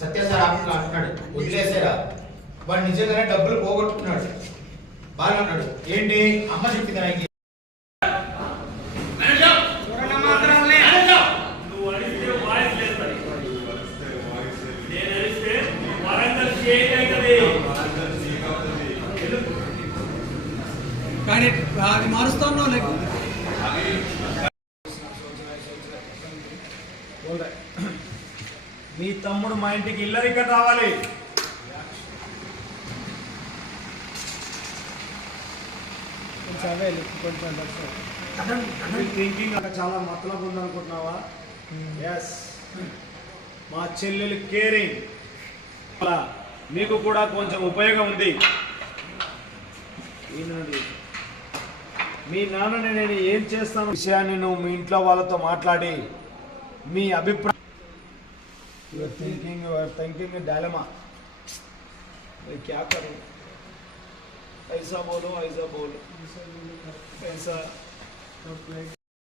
సత్య sir office లో అంటున్నాడు, వదిలేసారా వాడు నిజంగానే డబ్బులు పోగొట్టుకున్నాడు. బాగా అన్నాడు, ఏంటి అమ్మ చెప్పింది నాకు కానీ అది మారుస్తాను లేకపోతే మీ తమ్ముడు మా ఇంటికి ఇల్లరికం రావాలి. థింకింగ్ చాలా మతలబు ఉందనుకుంటున్నావా? ఎస్, మా చెల్లెలు కేరింగ్, మీకు కూడా కొంచెం ఉపయోగం ఉంది. మీ నాన్నని నేను ఏం చేస్తాను విషయాన్ని నువ్వు మీ ఇంట్లో వాళ్ళతో మాట్లాడి మీ అభిప్రాయం. You are thinking a dilemma. मैं क्या करूं? ऐसा बोलो, ऐसा बोलो, ऐसा